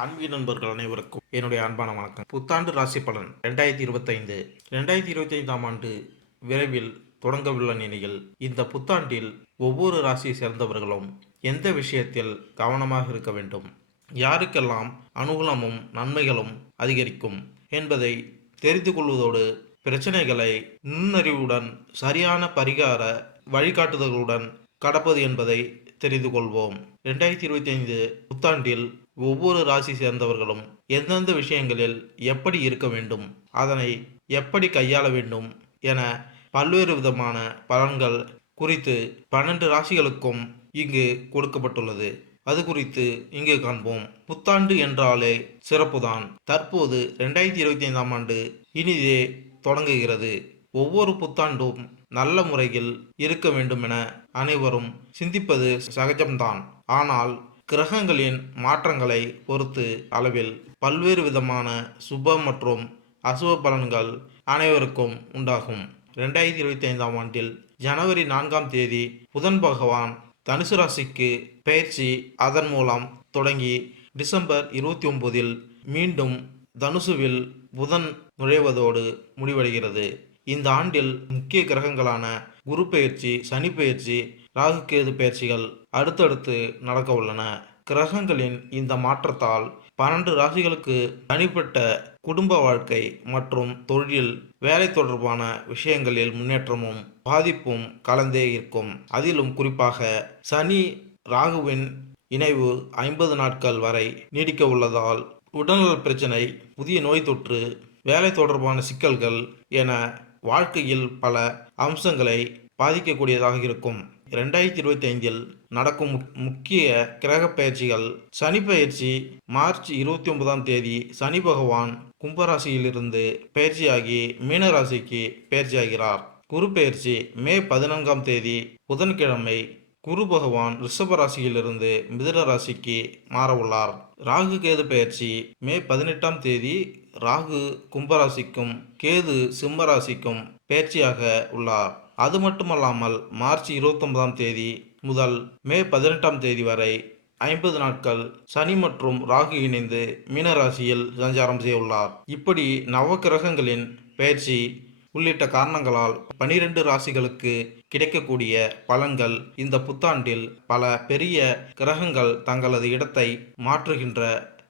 ஆன்மீக நண்பர்கள் அனைவருக்கும் என்னுடைய அன்பான வணக்கம். புத்தாண்டு ராசி பலன் 2025. 2025ஆம் ஆண்டு விரைவில் தொடங்கவுள்ள நிலையில் இந்த புத்தாண்டில் ஒவ்வொரு ராசியை சேர்ந்தவர்களும் எந்த விஷயத்தில் கவனமாக இருக்க வேண்டும், யாருக்கெல்லாம் அனுகூலமும் நன்மைகளும் அதிகரிக்கும் என்பதை தெரிந்து கொள்வதோடு பிரச்சனைகளை நுண்ணறிவுடன் சரியான பரிகார வழிகாட்டுதல்களுடன் கடப்பது என்பதை தெரிந்து கொள்வோம். 2025 புத்தாண்டில் ஒவ்வொரு ராசி சேர்ந்தவர்களும் எந்தெந்த விஷயங்களில் எப்படி இருக்க வேண்டும், அதனை எப்படி கையாள வேண்டும் என பல்வேறு விதமான பலன்கள் குறித்து 12 ராசிகளுக்கும் இங்கு கொடுக்கப்பட்டுள்ளது. அது குறித்து இங்கு காண்போம். புத்தாண்டு என்றாலே சிறப்புதான். தற்போது 2025ஆம் ஆண்டு இனிதே தொடங்குகிறது. ஒவ்வொரு புத்தாண்டும் நல்ல முறையில் இருக்க வேண்டும் என அனைவரும் சிந்திப்பது சகஜம்தான். ஆனால் கிரகங்களின் மாற்றங்களை பொறுத்து அளவில் பல்வேறு விதமான சுப மற்றும் அசுப பலன்கள் அனைவருக்கும் உண்டாகும். 2025ஆம் ஆண்டில் ஜனவரி 4ஆம் தேதி புதன் பகவான் தனுசு ராசிக்கு பெயர்ச்சி. அதன் மூலம் தொடங்கி டிசம்பர் 29இல் மீண்டும் தனுசுவில் புதன் நுழைவதோடு முடிவடைகிறது. இந்த ஆண்டில் முக்கிய கிரகங்களான குரு பெயர்ச்சி, சனி பெயர்ச்சி, ராகு கேது பெயர்ச்சிகள் அடுத்தடுத்து நடக்க உள்ளன. கிரகங்களின் இந்த மாற்றத்தால் 12 ராசிகளுக்கு தனிப்பட்ட குடும்ப வாழ்க்கை மற்றும் தொழில், வேலை தொடர்பான விஷயங்களில் முன்னேற்றமும் பாதிப்பும் கலந்தே இருக்கும். அதிலும் குறிப்பாக சனி ராகுவின் இணைவு 50 நாட்கள் வரை நீடிக்க உள்ளதால் உடல்நல பிரச்சனை, புதிய நோய் தொற்று, வேலை தொடர்பான சிக்கல்கள் என வாழ்க்கையில் பல அம்சங்களை பாதிக்கக்கூடியதாக இருக்கும். 2025இல் நடக்கும் முக்கிய கிரக பயிற்சிகள். சனி பயிற்சி மார்ச் 29ஆம் தேதி சனி பகவான் கும்பராசியிலிருந்து பயிற்சியாகி மீனராசிக்கு பயிற்சியாகிறார். குரு பயிற்சி மே 14ஆம் தேதி புதன்கிழமை குரு பகவான் ரிஷபராசியிலிருந்து மிதுன ராசிக்கு மாற உள்ளார். ராகு கேது பயிற்சி மே 18ஆம் தேதி ராகு கும்பராசிக்கும் கேது சிம்மராசிக்கும் பயிற்சியாக உள்ளார். அது மட்டுமல்லாமல் மார்ச் 29ஆம் தேதி முதல் மே 18ஆம் தேதி வரை 50 நாட்கள் சனி மற்றும் ராகு இணைந்து மீனராசியில் சஞ்சாரம் செய்ய உள்ளார். இப்படி நவ கிரகங்களின் பயிற்சி உள்ளிட்ட காரணங்களால் 12 ராசிகளுக்கு கிடைக்கக்கூடிய பலன்கள் இந்த புத்தாண்டில் பல பெரிய கிரகங்கள் தங்களது இடத்தை மாற்றுகின்ற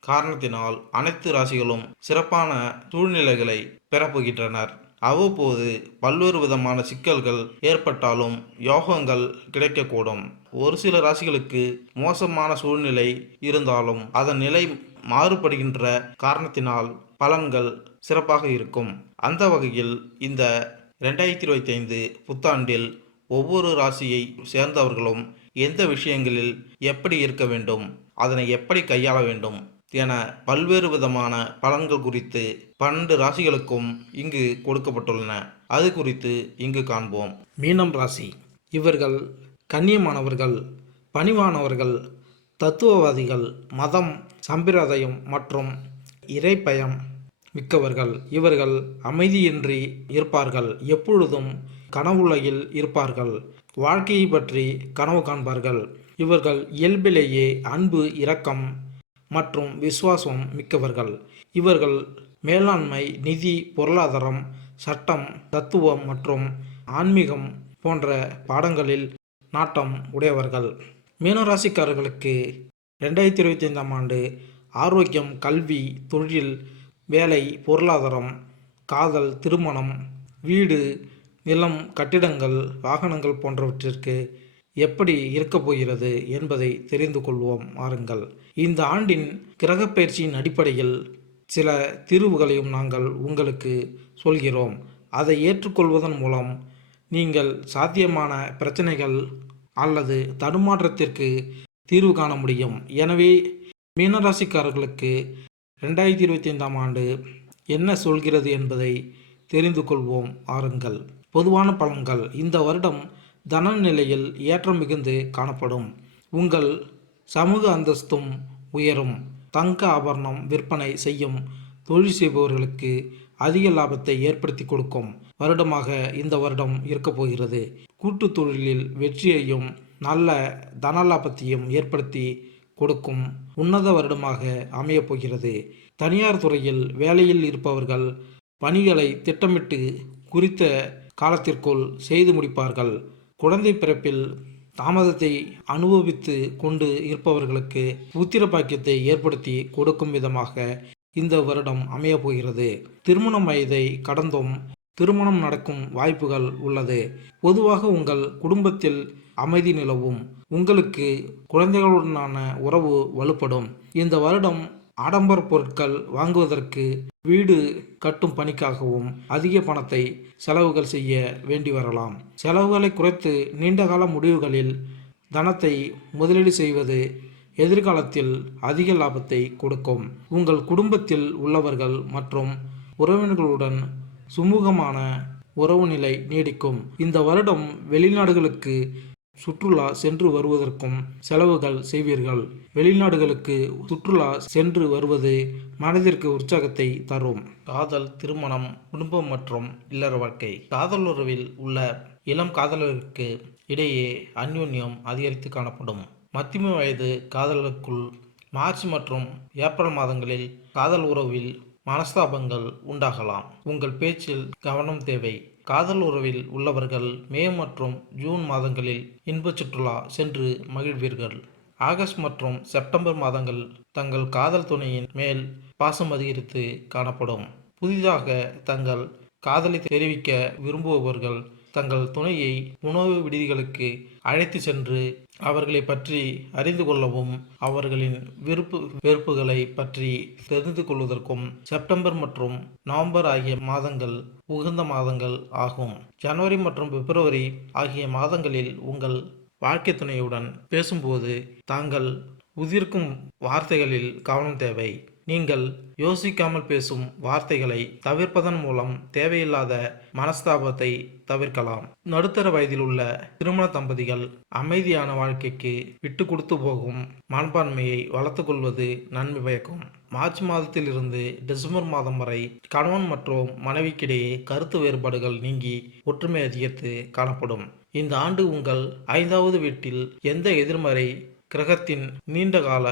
காரணத்தினால் அனைத்து ராசிகளும் சிறப்பான சூழ்நிலைகளை பெறப்போகின்றனர். அவ்வப்போது பல்வேறு விதமான சிக்கல்கள் ஏற்பட்டாலும் யோகங்கள் கிடைக்கக்கூடும். ஒரு சில ராசிகளுக்கு மோசமான சூழ்நிலை இருந்தாலும் அதன் நிலை மாறுபடுகின்ற காரணத்தினால் பலன்கள் சிறப்பாக இருக்கும். அந்த வகையில் இந்த 2025 புத்தாண்டில் ஒவ்வொரு ராசியை சேர்ந்தவர்களும் எந்த விஷயங்களில் எப்படி இருக்க வேண்டும், அதனை எப்படி கையாள வேண்டும் என பல்வேறு விதமான பலன்கள் குறித்து 12 ராசிகளுக்கும் இங்கு கொடுக்கப்பட்டுள்ளன. அது குறித்து இங்கு காண்போம். மீனம் ராசி. இவர்கள் கண்ணியமானவர்கள், பணிவானவர்கள், தத்துவவாதிகள், மதம், சம்பிரதாயம் மற்றும் இறைப்பயம் மிக்கவர்கள். இவர்கள் அமைதியின்றி இருப்பார்கள். எப்பொழுதும் கனவுலகில் இருப்பார்கள். வாழ்க்கையை பற்றி கனவு காண்பார்கள். இவர்கள் இயல்பிலேயே அன்பு, இரக்கம் மற்றும் விசுவாசம் மிக்கவர்கள். இவர்கள் மேலாண்மை, நிதி, பொருளாதாரம், சட்டம், தத்துவம் மற்றும் ஆன்மீகம் போன்ற பாடங்களில் நாட்டம் உடையவர்கள். மீனராசிக்காரர்களுக்கு 2025ஆம் ஆண்டு ஆரோக்கியம், கல்வி, தொழில், வேலை, பொருளாதாரம், காதல், திருமணம், வீடு, நிலம், கட்டிடங்கள், வாகனங்கள் போன்றவற்றிற்கு எப்படி இருக்கப் போகிறது என்பதை தெரிந்து கொள்வோம் வாருங்கள். இந்த ஆண்டின் கிரகப்பெயர்ச்சியின் அடிப்படையில் சில தீர்வுகளையும் நாங்கள் உங்களுக்கு சொல்கிறோம். அதை ஏற்றுக்கொள்வதன் மூலம் நீங்கள் சாத்தியமான பிரச்சனைகள் அல்லது தடுமாற்றத்திற்கு தீர்வு காண முடியும். எனவே மீனராசிக்காரர்களுக்கு 2025ஆம் ஆண்டு என்ன சொல்கிறது என்பதை தெரிந்து கொள்வோம் வாருங்கள். பொதுவான பலன்கள். இந்த வருடம் தன நிலையில் ஏற்றம் மிகுந்து காணப்படும். உங்கள் சமூக அந்தஸ்தும் உயரும். தங்க ஆபரணம் விற்பனை செய்யும் தொழில் செய்பவர்களுக்கு அதிக லாபத்தை ஏற்படுத்தி கொடுக்கும் வருடமாக இந்த வருடம் இருக்கப் போகிறது. கூட்டு தொழிலில் வெற்றியையும் நல்ல தன லாபத்தையும் ஏற்படுத்தி கொடுக்கும் உன்னத வருடமாக அமையப் போகிறது. தனியார் துறையில் வேலையில் இருப்பவர்கள் பணிகளை திட்டமிட்டு குறித்த காலத்திற்குள் செய்து முடிப்பார்கள். குழந்தை பிறப்பில் தாமதத்தை அனுபவித்து கொண்டு இருப்பவர்களுக்கு புத்திர பாக்கியத்தை ஏற்படுத்தி கொடுக்கும் விதமாக இந்த வருடம் அமையப் போகிறது. திருமண வயதை கடந்தும் திருமணம் நடக்கும் வாய்ப்புகள் உள்ளது. பொதுவாக உங்கள் குடும்பத்தில் அமைதி நிலவும். உங்களுக்கு குழந்தைகளுடனான உறவு வலுப்படும். இந்த வருடம் ஆடம்பர பொருட்கள் வாங்குவதற்கு வீடு கட்டும் பணிக்காகவும் அதிக பணத்தை செலவுகள் செய்ய வேண்டி வரலாம். செலவுகளை குறைத்து நீண்டகால முடிவுகளில் தனத்தை முதலீடு செய்வது எதிர்காலத்தில் அதிக லாபத்தை கொடுக்கும். உங்கள் குடும்பத்தில் உள்ளவர்கள் மற்றும் உறவினர்களுடன் சுமூகமான உறவு நிலை நீடிக்கும். இந்த வருடம் வெளிநாடுகளுக்கு சுற்றுலா சென்று வருவதற்கும் செலவுகள் செய்வீர்கள். வெளிநாடுகளுக்கு சுற்றுலா சென்று வருவது மனதிற்கு உற்சாகத்தை தரும். காதல், திருமணம், குடும்பம் மற்றும் இல்லற வாழ்க்கை. காதல் உறவில் உள்ள இளம் காதலருக்கு இடையே அந்யோன்யம் அதிகரித்து காணப்படும். மத்திய வயது காதலருக்குள் மார்ச் மற்றும் ஏப்ரல் மாதங்களில் காதல் உறவில் மனஸ்தாபங்கள் உண்டாகலாம். உங்கள் பேச்சில் கவனம் தேவை. காதல் உறவில் உள்ளவர்கள் மே மற்றும் ஜூன் மாதங்களில் இன்ப சுற்றுலா சென்று மகிழ்வீர்கள். ஆகஸ்ட் மற்றும் செப்டம்பர் மாதங்கள் தங்கள் காதல் துணையின் மேல் பாசம் அதிகரித்து காணப்படும். புதிதாக தங்கள் காதலை தெரிவிக்க விரும்புபவர்கள் தங்கள் துணையை உணவு விடுதிகளுக்கு அழைத்து சென்று அவர்களை பற்றி அறிந்து கொள்ளவும் அவர்களின் விருப்பு வெறுப்புகளை பற்றி தெரிந்து கொள்வதற்கும் செப்டம்பர் மற்றும் நவம்பர் ஆகிய மாதங்கள் உகந்த மாதங்கள் ஆகும். ஜனவரி மற்றும் பிப்ரவரி ஆகிய மாதங்களில் உங்கள் வாழ்க்கை துணையுடன் பேசும்போது தாங்கள் உதிர்க்கும் வார்த்தைகளில் கவனம் தேவை. நீங்கள் யோசிக்காமல் பேசும் வார்த்தைகளை தவிர்ப்பதன் மூலம் தேவையில்லாத மனஸ்தாபத்தை தவிர்க்கலாம். நடுத்தர வயதில் உள்ள திருமண தம்பதிகள் அமைதியான வாழ்க்கைக்கு விட்டு கொடுத்து போகும் மனப்பான்மையை வளர்த்து கொள்வது நன்மை பயக்கும். மார்ச் மாதத்தில் இருந்து டிசம்பர் மாதம் வரை கணவன் மற்றும் மனைவிக்கிடையே கருத்து வேறுபாடுகள் நீங்கி ஒற்றுமை அதிகரித்து காணப்படும். இந்த ஆண்டு உங்கள் 5வது வீட்டில் எந்த எதிர்மறை கிரகத்தின் நீண்டகால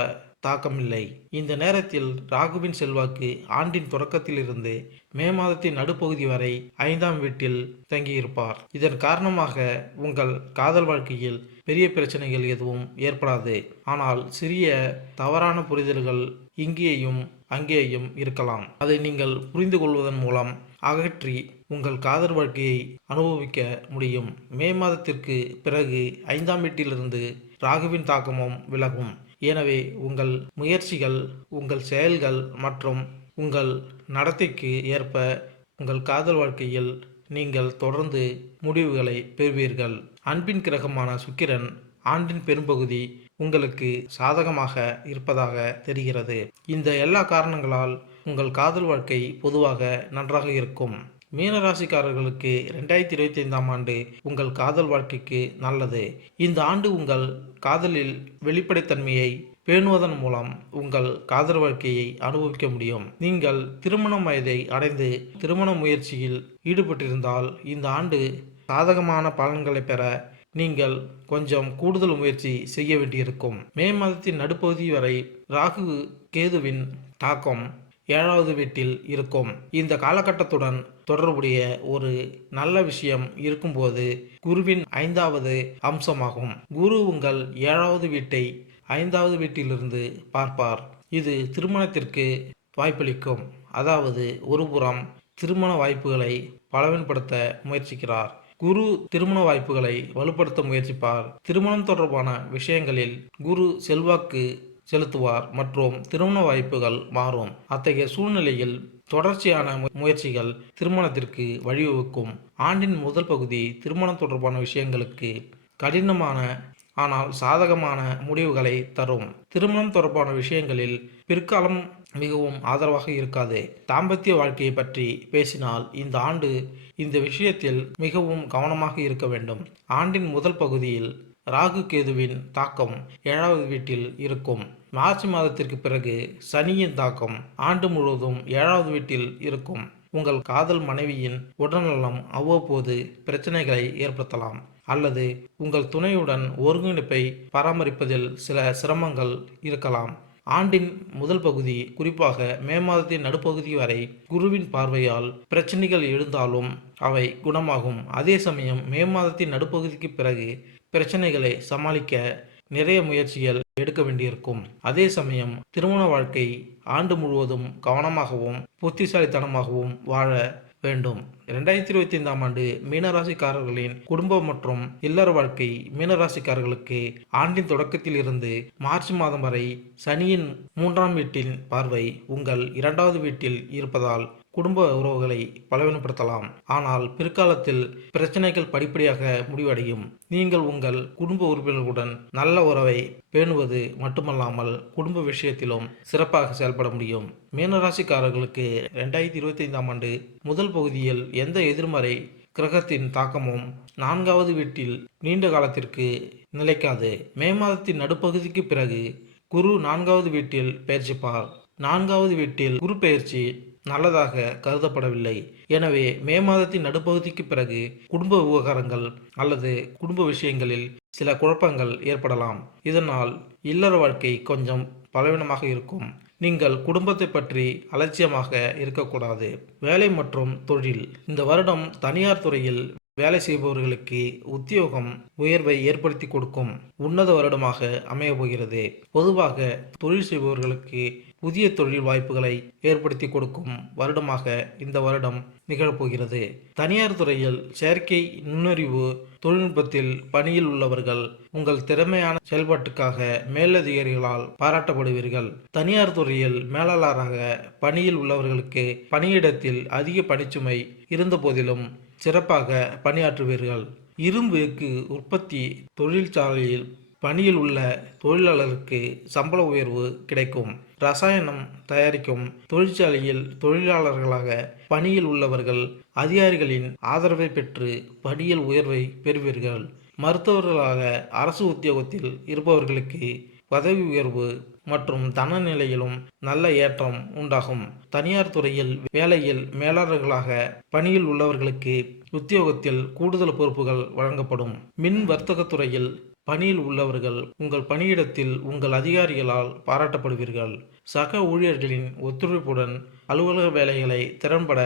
தாக்கமில்லை. இந்த நேரத்தில் ராகுவின் செல்வாக்கு ஆண்டின் தொடக்கத்திலிருந்து மே மாதத்தின் நடுப்பகுதி வரை 5ஆம் வீட்டில் தங்கியிருப்பார். இதன் காரணமாக உங்கள் காதல் வாழ்க்கையில் பெரிய பிரச்சனைகள் எதுவும் ஏற்படாது. ஆனால் சிறிய தவறான புரிதல்கள் இங்கேயும் அங்கேயும் இருக்கலாம். அதை நீங்கள் புரிந்து கொள்வதன் மூலம் அகற்றி உங்கள் காதல் வாழ்க்கையை அனுபவிக்க முடியும். மே மாதத்திற்கு பிறகு 5ஆம் வீட்டிலிருந்து ராகுவின் தாக்கமும் விலகும். எனவே உங்கள் முயற்சிகள், உங்கள் செயல்கள் மற்றும் உங்கள் நடத்தைக்கு ஏற்ப உங்கள் காதல் வாழ்க்கையில் நீங்கள் தொடர்ந்து முடிவுகளை பெறுவீர்கள். அன்பின் கிரகமான சுக்கிரன் ஆண்டின் பெரும்பகுதி உங்களுக்கு சாதகமாக இருப்பதாக தெரிகிறது. இந்த எல்லா காரணங்களால் உங்கள் காதல் வாழ்க்கை பொதுவாக நன்றாக இருக்கும். மீனராசிக்காரர்களுக்கு 2025ஆம் ஆண்டு உங்கள் காதல் வாழ்க்கைக்கு நல்லது. இந்த ஆண்டு உங்கள் காதலில் வெளிப்படைத்தன்மையை பேணுவதன் மூலம் உங்கள் காதல் வாழ்க்கையை அனுபவிக்க முடியும். நீங்கள் திருமண வயதை அடைந்து திருமண முயற்சியில் ஈடுபட்டிருந்தால் இந்த ஆண்டு சாதகமான பலன்களை பெற நீங்கள் கொஞ்சம் கூடுதல் முயற்சி செய்ய வேண்டியிருக்கும். மே மாதத்தின் நடுப்பகுதி வரை ராகு கேதுவின் தாக்கம் 7வது வீட்டில் இருக்கும். இந்த காலகட்டத்துடன் தொடர்புடைய ஒரு நல்ல விஷயம் இருக்கும்போது குருவின் 5வது அம்சமாகும். குரு உங்கள் 7வது வீட்டை 5வது வீட்டிலிருந்து பார்ப்பார். இது திருமணத்திற்கு வாய்ப்பளிக்கும். அதாவது ஒருபுறம் திருமண வாய்ப்புகளை பலவீனப்படுத்த முயற்சிக்கிறார். குரு திருமண வாய்ப்புகளை வலுப்படுத்த முயற்சிப்பார். திருமணம் தொடர்பான விஷயங்களில் குரு செல்வாக்கு செலுத்துவார் மற்றும் திருமண வாய்ப்புகள் மாறும். அத்தகைய சூழ்நிலையில் தொடர்ச்சியான முயற்சிகள் திருமணத்திற்கு வழிவகுக்கும். ஆண்டின் முதல் பகுதி திருமணம் தொடர்பான விஷயங்களுக்கு கடினமான ஆனால் சாதகமான முடிவுகளை தரும். திருமணம் தொடர்பான விஷயங்களில் பிற்காலம் மிகவும் ஆதரவாக இருக்காது. தாம்பத்திய வாழ்க்கையை பற்றி பேசினால் இந்த ஆண்டு இந்த விஷயத்தில் மிகவும் கவனமாக இருக்க வேண்டும். ஆண்டின் முதல் பகுதியில் ராகு கேதுவின் தாக்கம் 7வது வீட்டில் இருக்கும். மார்ச் மாதத்திற்கு பிறகு சனியின் தாக்கம் ஆண்டு முழுவதும் 7வது வீட்டில் இருக்கும். உங்கள் காதல் மனைவியின் உடல்நலம் அவ்வப்போது பிரச்சனைகளை ஏற்படுத்தலாம். அல்லது உங்கள் துணையுடன் ஒருங்கிணைப்பை பராமரிப்பதில் சில சிரமங்கள் இருக்கலாம். ஆண்டின் முதல் பகுதி, குறிப்பாக மே மாதத்தின் நடுப்பகுதி வரை குருவின் பார்வையால் பிரச்சனைகள் எழுந்தாலும் அவை குணமாகும். அதே சமயம் மே மாதத்தின் நடுப்பகுதிக்கு பிறகு பிரச்சனைகளை சமாளிக்க நிறைய முயற்சிகள் எடுக்க வேண்டியிருக்கும். அதே சமயம் திருமண வாழ்க்கை ஆண்டு முழுவதும் கவனமாகவும் புத்திசாலித்தனமாகவும் வாழ வேண்டும். 2025ஆம் ஆண்டு மீனராசிக்காரர்களின் குடும்பம் மற்றும் இல்லற வாழ்க்கை. மீனராசிக்காரர்களுக்கு ஆண்டின் தொடக்கத்தில் இருந்து மார்ச் மாதம் வரை சனியின் 3ஆம் வீட்டின் பார்வை உங்கள் 2வது வீட்டில் இருப்பதால் குடும்ப உறவுகளை பலவீனப்படுத்தலாம். ஆனால் பிற்காலத்தில் பிரச்சனைகள் படிப்படியாக முடிவடையும். நீங்கள் உங்கள் குடும்ப உறுப்பினர்களுடன் நல்ல உறவை பேணுவது மட்டுமல்லாமல் குடும்ப விஷயத்திலும் சிறப்பாக செயல்பட முடியும். மீனராசிக்காரர்களுக்கு 2025ஆம் ஆண்டு முதல் பகுதியில் எந்த எதிர்மறை கிரகத்தின் தாக்கமும் 4வது வீட்டில் நீண்ட காலத்திற்கு நிலைக்காது. மே மாதத்தின் நடுப்பகுதிக்கு பிறகு குரு 4வது வீட்டில் பெயர்ச்சிப்பார். 4வது வீட்டில் குரு பெயர்ச்சி நல்லதாக கருதப்படவில்லை. எனவே மே மாதத்தின் நடுப்பகுதிக்கு பிறகு குடும்ப விவகாரங்கள் அல்லது குடும்ப விஷயங்களில் சில குழப்பங்கள் ஏற்படலாம். இதனால் இல்லற வாழ்க்கை கொஞ்சம் பலவீனமாக இருக்கும். நீங்கள் குடும்பத்தை பற்றி அலட்சியமாக இருக்கக்கூடாது. வேலை மற்றும் தொழில். இந்த வருடம் தனியார் துறையில் வேலை செய்பவர்களுக்கு உத்தியோகம் உயர்வை ஏற்படுத்தி கொடுக்கும் உன்னத வருடமாக அமைய போகிறது. பொதுவாக தொழில் செய்பவர்களுக்கு புதிய தொழில் வாய்ப்புகளை ஏற்படுத்தி கொடுக்கும் வருடமாக இந்த வருடம் நிகழப்போகிறது. தனியார் துறையில் செயற்கை நுண்ணறிவு தொழில்நுட்பத்தில் பணியில் உள்ளவர்கள் உங்கள் திறமையான செயல்பாட்டுக்காக மேலதிகாரிகளால் பாராட்டப்படுவீர்கள். தனியார் துறையில் மேலாளராக பணியில் உள்ளவர்களுக்கு பணியிடத்தில் அதிக பணிச்சுமை இருந்த போதிலும் சிறப்பாக பணியாற்றுவீர்கள். இரும்பு எஃகு உற்பத்தி தொழிற்சாலையில் பணியில் உள்ள தொழிலாளருக்கு சம்பள உயர்வு கிடைக்கும். ரசாயனம் தயாரிக்கும் தொழிற்சாலையில் தொழிலாளர்களாக பணியில் உள்ளவர்கள் அதிகாரிகளின் ஆதரவை பெற்று பணியில் உயர்வை பெறுவீர்கள். மருத்துவர்களாக அரசு உத்தியோகத்தில் இருப்பவர்களுக்கு பதவி உயர்வு மற்றும் தன நிலையிலும் நல்ல ஏற்றம் உண்டாகும். தனியார் துறையில் வேலையில் மேலாளர்களாக பணியில் உள்ளவர்களுக்கு உத்தியோகத்தில் கூடுதல் பொறுப்புகள் வழங்கப்படும். மின் வர்த்தக துறையில் பணியில் உள்ளவர்கள் உங்கள் பணியிடத்தில் உங்கள் அதிகாரிகளால் பாராட்டப்படுவீர்கள். சக ஊழியர்களின் ஒத்துழைப்புடன் அலுவலக வேலைகளை திறன்பட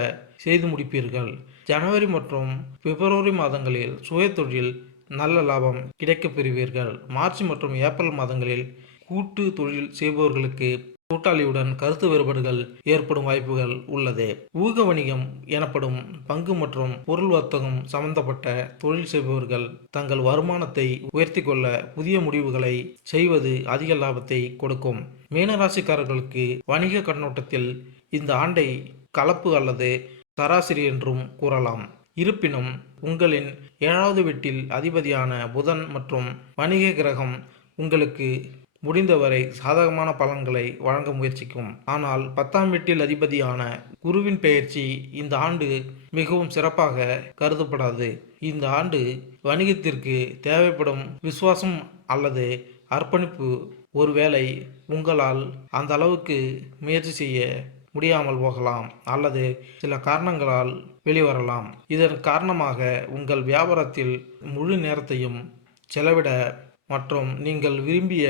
செய்து முடிப்பீர்கள். ஜனவரி மற்றும் பிப்ரவரி மாதங்களில் சுயதொழில் நல்ல லாபம் கிடைக்கப் பெறுவீர்கள். மார்ச் மற்றும் ஏப்ரல் மாதங்களில் கூட்டு தொழில் செய்பவர்களுக்கு கூட்டாளியுடன் கருத்து வேறுபாடுகள் ஏற்படும் வாய்ப்புகள் உள்ளது. ஊக வணிகம் எனப்படும் பங்கு மற்றும் பொருள் வர்த்தகம் சம்பந்தப்பட்ட தொழில் செய்பவர்கள் தங்கள் வருமானத்தை உயர்த்தி கொள்ள புதிய முடிவுகளை செய்வது அதிக லாபத்தை கொடுக்கும். மீனராசிக்காரர்களுக்கு வணிக கண்ணோட்டத்தில் இந்த ஆண்டை கலப்பு அல்லது சராசரி என்றும் கூறலாம். இருப்பினும் உங்களின் 7வது வீட்டில் அதிபதியான புதன் மற்றும் வணிக கிரகம் உங்களுக்கு முடிந்தவரை சாதகமான பலன்களை வழங்க முயற்சிக்கும். ஆனால் 10ஆம் வீட்டில் அதிபதியான குருவின் பெயர்ச்சி இந்த ஆண்டு மிகவும் சிறப்பாக கருதப்படாது. இந்த ஆண்டு வணிகத்திற்கு தேவைப்படும் விசுவாசம் அல்லது அர்ப்பணிப்பு ஒருவேளை உங்களால் அந்த அளவுக்கு முயற்சி செய்ய முடியாமல் போகலாம் அல்லது சில காரணங்களால் வெளிவரலாம். இதன் காரணமாக உங்கள் வியாபாரத்தில் முழு நேரத்தையும் செலவிட மற்றும் நீங்கள் விரும்பிய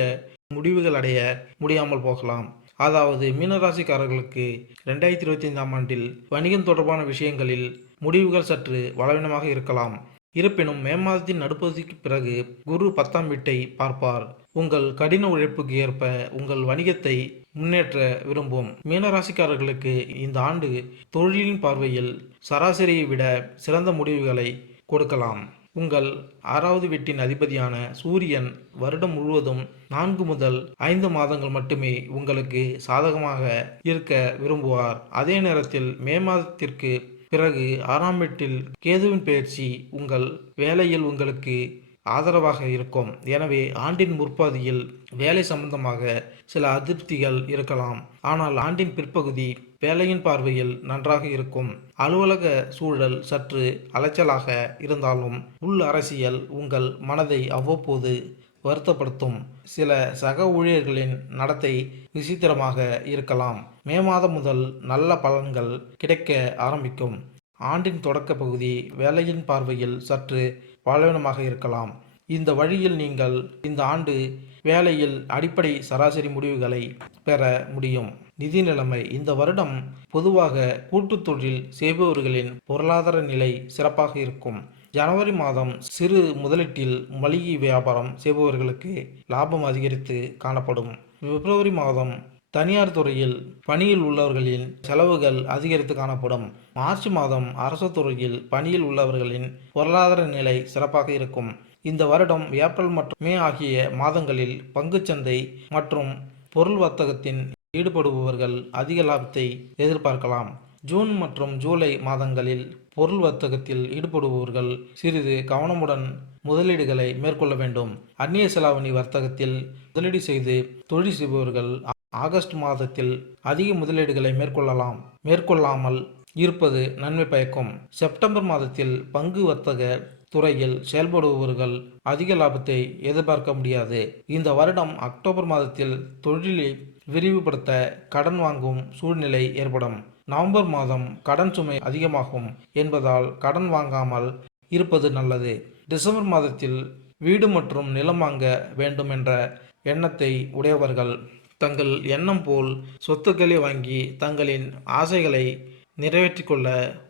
முடிவுகள் அடைய முடியாமல் போகலாம். அதாவது மீனராசிக்காரர்களுக்கு 2025ஆம் ஆண்டில் வணிகம் தொடர்பான விஷயங்களில் முடிவுகள் சற்று பலவீனமாக இருக்கலாம். இருப்பினும் மே மாதத்தின் நடுப்பகுதிக்கு பிறகு குரு 10ஆம் வீட்டை பார்ப்பார். உங்கள் கடின உழைப்புக்கு ஏற்ப உங்கள் வணிகத்தை முன்னேற்ற விரும்பும் மீனராசிக்காரர்களுக்கு இந்த ஆண்டு தொழிலின் பார்வையில் சராசரியை விட சிறந்த முடிவுகளை கொடுக்கலாம். உங்கள் 6வது வீட்டின் அதிபதியான சூரியன் வருடம் முழுவதும் 4 முதல் 5 மாதங்கள் மட்டுமே உங்களுக்கு சாதகமாக இருக்க விரும்புவார். அதே நேரத்தில் மே மாதத்திற்கு பிறகு 6ஆம் வீட்டில் கேதுவின் பெயர்ச்சி உங்கள் வேலையில் உங்களுக்கு ஆதரவாக இருக்கும். எனவே ஆண்டின் முற்பாதியில் வேலை சம்பந்தமாக சில அதிருப்திகள் இருக்கலாம். ஆனால் ஆண்டின் பிற்பகுதி வேலையின் பார்வையில் நன்றாக இருக்கும். அலுவலக சூழல் சற்று அலைச்சலாக இருந்தாலும் உள் அரசியல் உங்கள் மனதை அவ்வப்போது வருத்தப்படுத்தும். சில சக ஊழியர்களின் நடத்தை விசித்திரமாக இருக்கலாம். மே மாதம் முதல் நல்ல பலன்கள் கிடைக்க ஆரம்பிக்கும். ஆண்டின் தொடக்க பகுதி வேலையின் பார்வையில் சற்று பலவீனமாக இருக்கலாம். இந்த வழியில் நீங்கள் இந்த ஆண்டு வேலையில் அடிப்படை சராசரி முடிவுகளை பெற முடியும். நிதி நிலைமை: இந்த வருடம் பொதுவாக கூட்டுத் தொழில் செய்பவர்களின் பொருளாதார நிலை சிறப்பாக இருக்கும். ஜனவரி மாதம் சிறு முதலீட்டில் மளிகை வியாபாரம் செய்பவர்களுக்கு லாபம் அதிகரித்து காணப்படும். பிப்ரவரி மாதம் தனியார் துறையில் பணியில் உள்ளவர்களின் செலவுகள் அதிகரித்து காணப்படும். மார்ச் மாதம் அரசு துறையில் பணியில் உள்ளவர்களின் பொருளாதார நிலை சிறப்பாக இருக்கும். இந்த வருடம் ஏப்ரல் மற்றும் மே ஆகிய மாதங்களில் பங்குச்சந்தை மற்றும் பொருள் வர்த்தகத்தில் ஈடுபடுபவர்கள் அதிக லாபத்தை எதிர்பார்க்கலாம். ஜூன் மற்றும் ஜூலை மாதங்களில் பொருள் வர்த்தகத்தில் ஈடுபடுபவர்கள் சிறிது கவனமுடன் முதலீடுகளை மேற்கொள்ள வேண்டும். அந்நிய செலாவணி வர்த்தகத்தில் முதலீடு செய்து தொழில் செய்பவர்கள் ஆகஸ்ட் மாதத்தில் அதிக முதலீடுகளை மேற்கொள்ளாமல் இருப்பது நன்மை பயக்கும். செப்டம்பர் மாதத்தில் பங்கு வர்த்தக துறையில் செயல்படுபவர்கள் அதிக லாபத்தை எதிர்பார்க்க முடியாது. இந்த வருடம் அக்டோபர் மாதத்தில் தொழிலை விரிவுபடுத்த கடன் வாங்கும் சூழ்நிலை ஏற்படும். நவம்பர் மாதம் கடன் சுமை அதிகமாகும் என்பதால் கடன் வாங்காமல் இருப்பது நல்லது. டிசம்பர் மாதத்தில் வீடு மற்றும் நிலம் வாங்க வேண்டும் என்ற எண்ணத்தை உடையவர்கள் தங்கள் எண்ணம் போல் சொத்துக்களை வாங்கி தங்களின் ஆசைகளை நிறைவேற்றிக் கொள்ள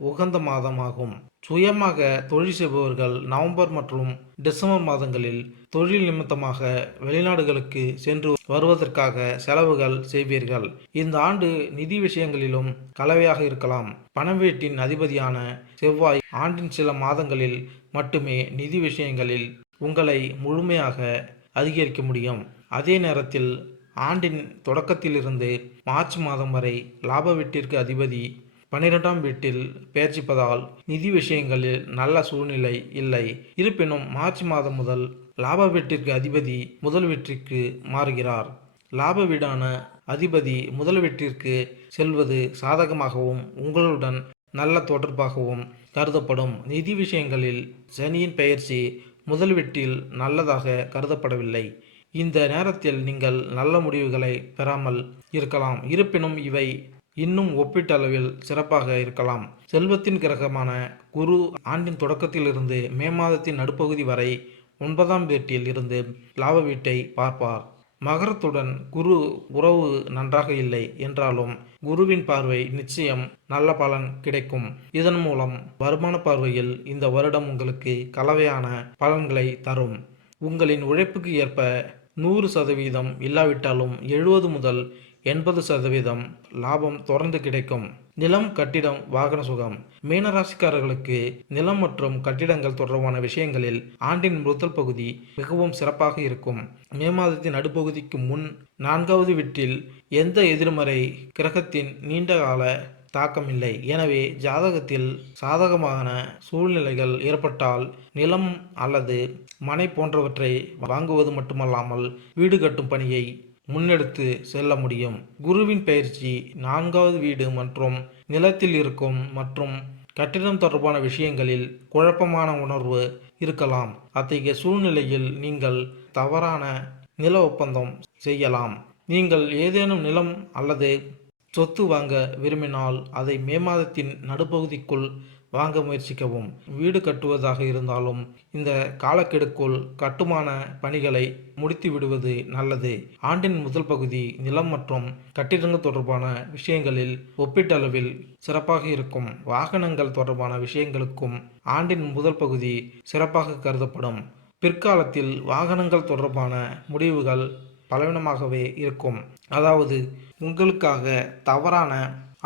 உகந்த மாதமாகும். சுயமாக தொழில் செய்பவர்கள் நவம்பர் மற்றும் டிசம்பர் மாதங்களில் தொழில் நிமித்தமாக வெளிநாடுகளுக்கு சென்று வருவதற்காக செலவுகள் செய்வீர்கள். இந்த ஆண்டு நிதி விஷயங்களிலும் கலவையாக இருக்கலாம். பணவீட்டின் அதிபதியான செவ்வாய் ஆண்டின் சில மாதங்களில் மட்டுமே நிதி விஷயங்களில் உங்களை முழுமையாக அதிகரிக்க முடியும். அதே நேரத்தில் ஆண்டின் தொடக்கத்திலிருந்து மார்ச் மாதம் வரை லாப வீட்டிற்கு அதிபதி 12ஆம் வீட்டில் பெயர்ச்சிப்பதால் நிதி விஷயங்களில் நல்ல சூழ்நிலை இல்லை. இருப்பினும் மார்ச் மாதம் முதல் லாப வீட்டிற்கு அதிபதி முதல் வீட்டிற்கு மாறுகிறார். லாப வீடான அதிபதி முதல் வீட்டிற்கு செல்வது சாதகமாகவும் உங்களுடன் நல்ல தொடர்பாகவும் கருதப்படும். நிதி விஷயங்களில் சனியின் பெயர்ச்சி முதல் வீட்டில் நல்லதாக கருதப்படவில்லை. இந்த நேரத்தில் நீங்கள் நல்ல முடிவுகளை பெறாமல் இருக்கலாம். இருப்பினும் இவை இன்னும் ஒப்பீட்டளவில் சிறப்பாக இருக்கலாம். செல்வத்தின் கிரகமான குரு ஆண்டின் தொடக்கத்திலிருந்து மே மாதத்தின் நடுப்பகுதி வரை 9ஆம் வீட்டில் இருந்து லாப வீட்டை பார்ப்பார். மகரத்துடன் குரு உறவு நன்றாக இல்லை என்றாலும் குருவின் பார்வை நிச்சயம் நல்ல பலன் கிடைக்கும். இதன் மூலம் வருமான பார்வையில் இந்த வருடம் உங்களுக்கு கலவையான பலன்களை தரும். உங்களின் உழைப்புக்கு ஏற்ப 100% இல்லாவிட்டாலும் 70 முதல் 80% லாபம் தொடர்ந்து கிடைக்கும். நிலம், கட்டிடம், வாகன சுகம்: மீனராசிக்காரர்களுக்கு நிலம் மற்றும் கட்டிடங்கள் தொடர்பான விஷயங்களில் ஆண்டின் முதல் பகுதி மிகவும் சிறப்பாக இருக்கும். மே மாதத்தின் நடுப்பகுதிக்கு முன் 4வது வீட்டில் எந்த எதிர்மறை கிரகத்தின் நீண்டகால தாக்கமில்லை. எனவே ஜாதகத்தில் சாதகமான சூழ்நிலைகள் ஏற்பட்டால் நிலம் அல்லது மனை போன்றவற்றை வாங்குவது மட்டுமல்லாமல் வீடு கட்டும் பணியை முன்னெடுத்து செல்ல முடியும். குருவின் பயிற்சி 4வது வீடு மற்றும் நிலத்தில் இருக்கும் மற்றும் கட்டிடம் தொடர்பான விஷயங்களில் குழப்பமான உணர்வு இருக்கலாம். அத்தகைய சூழ்நிலையில் நீங்கள் தவறான நில ஒப்பந்தம் செய்யலாம். நீங்கள் ஏதேனும் நிலம் அல்லது சொத்து வாங்க விரும்பினால் அதை மே மாதத்தின் நடுப்பகுதிக்குள் வாங்க முயற்சிக்கவும். வீடு கட்டுவதாக இருந்தாலும் இந்த காலக்கெடுக்குள் கட்டுமான பணிகளை முடித்து விடுவது நல்லது. ஆண்டின் முதல் பகுதி நிலம் மற்றும் கட்டிடங்கள் தொடர்பான விஷயங்களில் ஒப்பீட்டளவில் சிறப்பாக இருக்கும். வாகனங்கள் தொடர்பான விஷயங்களுக்கும் ஆண்டின் முதல் பகுதி சிறப்பாக கருதப்படும். பிற்காலத்தில் வாகனங்கள் தொடர்பான முடிவுகள் பலவீனமாகவே இருக்கும். அதாவது உங்களுக்காக தவறான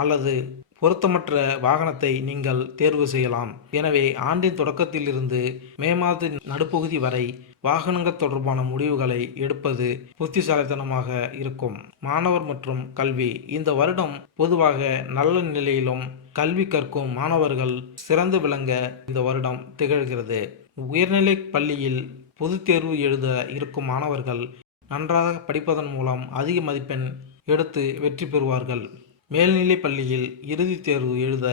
அல்லது பொருத்தமற்ற வாகனத்தை நீங்கள் தேர்வு செய்யலாம். எனவே ஆண்டின் தொடக்கத்திலிருந்து மே மாதத்தின் நடுப்பகுதி வரை வாகனங்கள் தொடர்பான முடிவுகளை எடுப்பது புத்திசாலித்தனமாக இருக்கும். மாணவர் மற்றும் கல்வி: இந்த வருடம் பொதுவாக நல்ல நிலையிலும் கல்வி கற்கும் மாணவர்கள் சிறந்து விளங்க இந்த வருடம் திகழ்கிறது. உயர்நிலை பள்ளியில் பொதுத் தேர்வு எழுத இருக்கும் மாணவர்கள் நன்றாக படிப்பதன் மூலம் அதிக மதிப்பெண் எடுத்து வெற்றி பெறுவார்கள். மேல்நிலை பள்ளியில் இறுதித் தேர்வு எழுத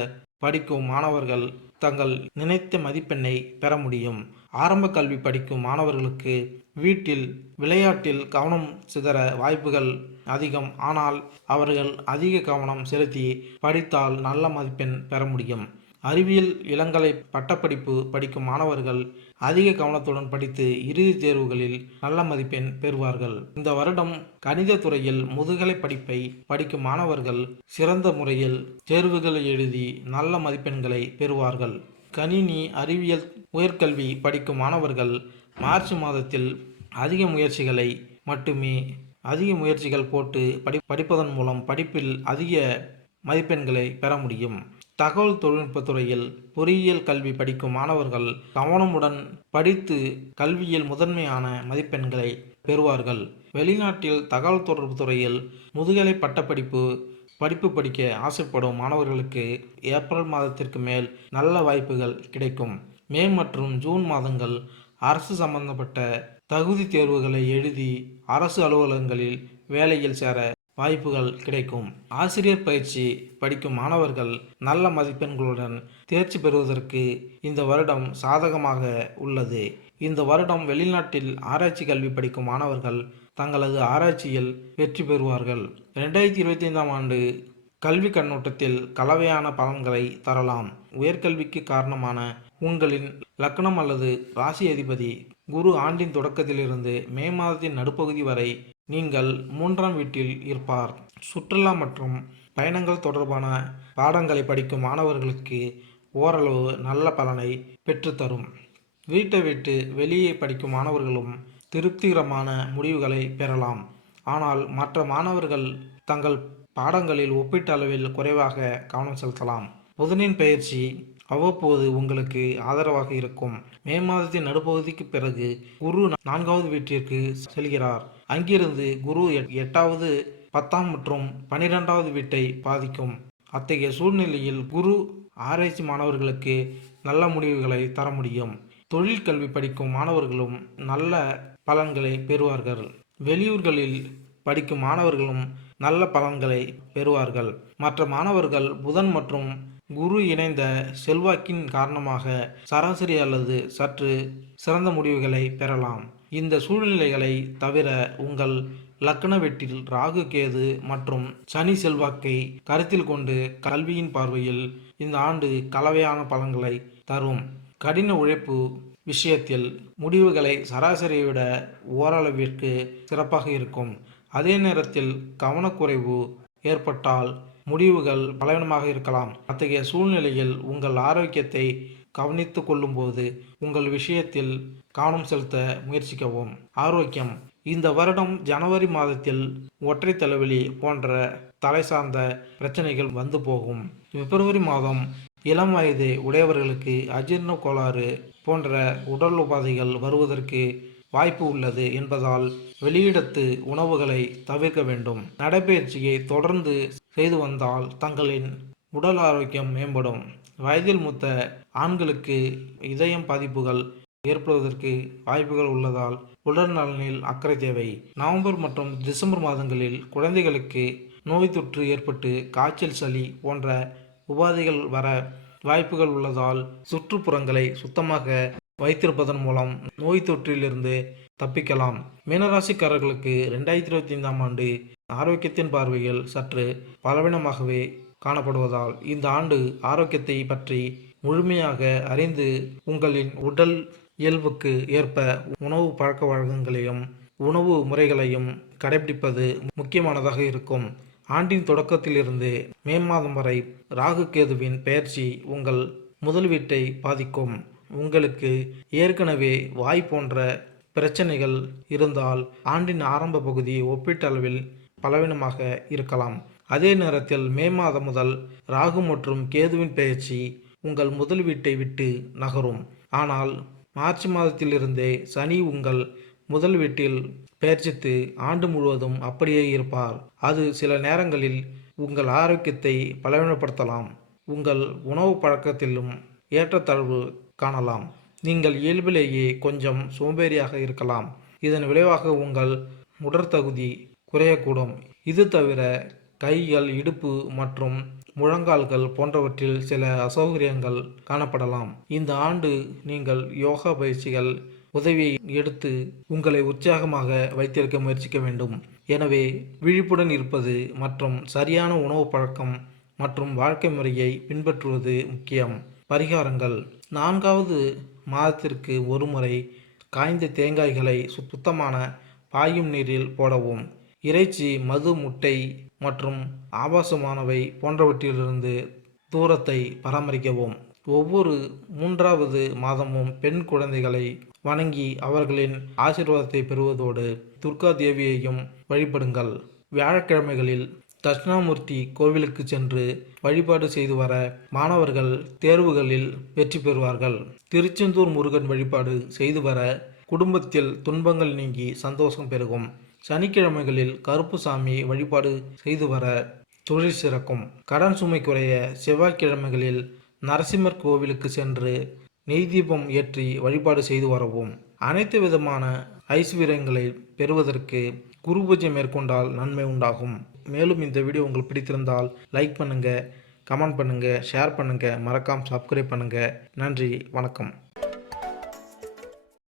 படிக்கும் மாணவர்கள் தங்கள் நினைத்த மதிப்பெண்ணை பெற முடியும். ஆரம்ப கல்வி படிக்கும் மாணவர்களுக்கு வீட்டில் விளையாட்டில் கவனம் சிதற வாய்ப்புகள் அதிகம். ஆனால் அவர்கள் அதிக கவனம் செலுத்தி படித்தால் நல்ல மதிப்பெண் பெற முடியும். அறிவியல் இளங்கலை பட்டப்படிப்பு படிக்கும் மாணவர்கள் அதிக கவனத்துடன் படித்து இறுதித் தேர்வுகளில் நல்ல மதிப்பெண் பெறுவார்கள். இந்த வருடம் கணித துறையில் முதுகலை படிப்பை படிக்கும் மாணவர்கள் சிறந்த முறையில் தேர்வுகளை எழுதி நல்ல மதிப்பெண்களை பெறுவார்கள். கணினி அறிவியல் உயர்கல்வி படிக்கும் மாணவர்கள் மார்ச் மாதத்தில் அதிக முயற்சிகள் போட்டு படிப்பதன் மூலம் படிப்பில் அதிக மதிப்பெண்களை பெற முடியும். தகவல் தொழில்நுட்பத் துறையில் பொறியியல் கல்வி படிக்கும் மாணவர்கள் கவனமுடன் படித்து கல்வியில் முதன்மையான மதிப்பெண்களை பெறுவார்கள். வெளிநாட்டில் தகவல் தொடர்பு துறையில் முதுகலை பட்டப்படிப்பு படிக்க ஆசைப்படும் மாணவர்களுக்கு ஏப்ரல் மாதத்திற்கு மேல் நல்ல வாய்ப்புகள் கிடைக்கும். மே மற்றும் ஜூன் மாதங்கள் அரசு சம்பந்தப்பட்ட தகுதி தேர்வுகளை எழுதி அரசு அலுவலகங்களில் வேலையில் சேர வாய்ப்புகள் கிடைக்கும். ஆசிரியர் பயிற்சி படிக்கும் மாணவர்கள் நல்ல மதிப்பெண்களுடன் தேர்ச்சி பெறுவதற்கு இந்த வருடம் சாதகமாக உள்ளது. இந்த வருடம் வெளிநாட்டில் ஆராய்ச்சி கல்வி படிக்கும் மாணவர்கள் தங்களது ஆராய்ச்சியில் வெற்றி பெறுவார்கள். 2025ஆம் ஆண்டு கல்வி கண்ணோட்டத்தில் கலவையான பலன்களை தரலாம். உயர்கல்விக்கு காரணமான உங்களின் லக்னம் அல்லது ராசி அதிபதி குரு ஆண்டின் தொடக்கத்திலிருந்து மே மாதத்தின் நடுப்பகுதி வரை நீங்கள் 3ஆம் வீட்டில் இருப்பார். சுற்றுலா மற்றும் பயணங்கள் தொடர்பான பாடங்களை படிக்கும் மாணவர்களுக்கு ஓரளவு நல்ல பலனை பெற்றுத்தரும். வீட்டை விட்டு வெளியே படிக்கும் மாணவர்களும் திருப்திகரமான முடிவுகளை பெறலாம். ஆனால் மற்ற மாணவர்கள் தங்கள் பாடங்களில் ஒப்பீட்டளவில் குறைவாக கவனம் செலுத்தலாம். புதனின் பெயர்ச்சி அவ்வப்போது உங்களுக்கு ஆதரவாக இருக்கும். மே மாதத்தின் நடுப்பகுதிக்கு பிறகு குரு 4வது வீட்டிற்கு செல்கிறார். அங்கிருந்து குரு 8வது 10ஆம் மற்றும் 12வது வீட்டை பாதிக்கும். அத்தகைய சூழ்நிலையில் குரு ஆராய்ச்சி மாணவர்களுக்கு நல்ல முடிவுகளை தர முடியும். தொழில் கல்வி படிக்கும் மாணவர்களும் நல்ல பலன்களை பெறுவார்கள். வெளியூர்களில் படிக்கும் மாணவர்களும் நல்ல பலன்களை பெறுவார்கள். மற்ற மாணவர்கள் புதன் மற்றும் குரு இணைந்த செல்வாக்கின் காரணமாக சராசரி அல்லது சற்று சிறந்த முடிவுகளை பெறலாம். இந்த சூழ்நிலைகளை தவிர உங்கள் லக்ன வீட்டில் ராகு கேது மற்றும் சனி செல்வாக்கை கருத்தில் கொண்டு கல்வியின் பார்வையில் இந்த ஆண்டு கலவையான பலன்களை தரும். கடின உழைப்பு விஷயத்தில் முடிவுகளை சராசரியை விட ஓரளவிற்கு சிறப்பாக இருக்கும். அதே நேரத்தில் கவனக்குறைவு ஏற்பட்டால் முடிவுகள் பலவீனமாக இருக்கலாம். அத்தகைய சூழ்நிலையில் உங்கள் ஆரோக்கியத்தை கவனித்து கொள்ளும்போது உங்கள் விஷயத்தில் கவனம் செலுத்த முயற்சிக்கவும். ஆரோக்கியம் இந்த வருடம் ஜனவரி மாதத்தில் ஒற்றை தலைவலி போன்ற தலை சார்ந்த பிரச்சனைகள் வந்து போகும். பிப்ரவரி மாதம் இளம் வயது உடையவர்களுக்கு அஜீரண கோளாறு போன்ற உடல் உபாதைகள் வருவதற்கு வாய்ப்பு உள்ளது என்பதால் வெளியிடத்து உணவுகளை தவிர்க்க வேண்டும். நடைபயிற்சியை தொடர்ந்து செய்து வந்தால் தங்களின் உடல் ஆரோக்கியம் மேம்படும். வயதில் மூத்த ஆண்களுக்கு இதயம் பாதிப்புகள் ஏற்படுவதற்கு வாய்ப்புகள் உள்ளதால் உடல் நலனில் அக்கறை தேவை. நவம்பர் மற்றும் டிசம்பர் மாதங்களில் குழந்தைகளுக்கு நோய் தொற்று ஏற்பட்டு காய்ச்சல் சளி போன்ற உபாதைகள் வர வாய்ப்புகள் உள்ளதால் சுற்றுப்புறங்களை சுத்தமாக வைத்திருப்பதன் மூலம் நோய் தொற்றிலிருந்து தப்பிக்கலாம். மீனராசிக்காரர்களுக்கு 2025ஆம் ஆண்டு ஆரோக்கியத்தின் பார்வையில் சற்று பலவீனமாகவே காணப்படுவதால் இந்த ஆண்டு ஆரோக்கியத்தை பற்றி முழுமையாக அறிந்து உங்களின் உடல் இயல்புக்கு ஏற்ப உணவு பழக்க வழக்கங்களையும் உணவு முறைகளையும் கடைபிடிப்பது முக்கியமானதாக இருக்கும். ஆண்டின் தொடக்கத்திலிருந்து மே மாதம் வரை ராகு கேதுவின் பெயர்ச்சி உங்கள் முதல் வீட்டை பாதிக்கும். உங்களுக்கு ஏற்கனவே வாய் போன்ற பிரச்சனைகள் இருந்தால் ஆண்டின் ஆரம்ப பகுதி ஒப்பீட்டளவில் பலவீனமாக இருக்கலாம். அதே நேரத்தில் மே மாதம் முதல் ராகு மற்றும் கேதுவின் பெயர்ச்சி உங்கள் முதல் வீட்டை விட்டு நகரும். ஆனால் மார்ச் மாதத்திலிருந்தே சனி உங்கள் முதல் வீட்டில் பெயர்ச்சித்து ஆண்டு முழுவதும் அப்படியே இருப்பார். அது சில நேரங்களில் உங்கள் ஆரோக்கியத்தை பலவீனப்படுத்தலாம். உங்கள் உணவு பழக்கத்திலும் ஏற்றத்தாழ்வு காணலாம். நீங்கள் இயல்பிலேயே கொஞ்சம் சோம்பேறியாக இருக்கலாம். இதன் விளைவாக உங்கள் உடற்தகுதி குறையக்கூடும். இது தவிர கைகள், இடுப்பு மற்றும் முழங்கால்கள் போன்றவற்றில் சில அசௌகரியங்கள் காணப்படலாம். இந்த ஆண்டு நீங்கள் யோகா பயிற்சிகள் உதவியை எடுத்து உங்களை உற்சாகமாக வைத்திருக்க முயற்சிக்க வேண்டும். எனவே விழிப்புடன் இருப்பது மற்றும் சரியான உணவு பழக்கம் மற்றும் வாழ்க்கை முறையை பின்பற்றுவது முக்கியம். பரிகாரங்கள்: 4வது மாதத்திற்கு ஒருமுறை காய்ந்த தேங்காய்களை சுத்தமான பாயும் நீரில் போடவும். இறைச்சி, மது, முட்டை மற்றும் ஆபாசமானவை போன்றவற்றிலிருந்து தூரத்தை பராமரிக்கவும். ஒவ்வொரு 3வது மாதமும் பெண் குழந்தைகளை வணங்கி அவர்களின் ஆசீர்வாதத்தை பெறுவதோடு துர்கா தேவியையும் வழிபடுங்கள். வியாழக்கிழமைகளில் தட்சிணாமூர்த்தி கோவிலுக்கு சென்று வழிபாடு செய்து வர மாணவர்கள் தேர்வுகளில் வெற்றி பெறுவார்கள். திருச்செந்தூர் முருகன் வழிபாடு செய்து வர குடும்பத்தில் துன்பங்கள் நீங்கி சந்தோஷம் பெருகும். சனிக்கிழமைகளில் கருப்புசாமி வழிபாடு செய்து வர தொழில் சிறக்கும். கடன் சுமை குறைய செவ்வாய்க்கிழமைகளில் நரசிம்மர் கோவிலுக்கு சென்று நெய் தீபம் ஏற்றி வழிபாடு செய்து வரவும். அனைத்து விதமான ஐஸ்வர்யங்களை பெறுவதற்கு குரு பூஜை மேற்கொண்டால் நன்மை உண்டாகும். மேலும் இந்த வீடியோ உங்களுக்கு பிடித்திருந்தால் லைக் பண்ணுங்க, கமெண்ட் பண்ணுங்க, ஷேர் பண்ணுங்க, மறக்காம சப்ஸ்கிரைப் பண்ணுங்க. நன்றி, வணக்கம்.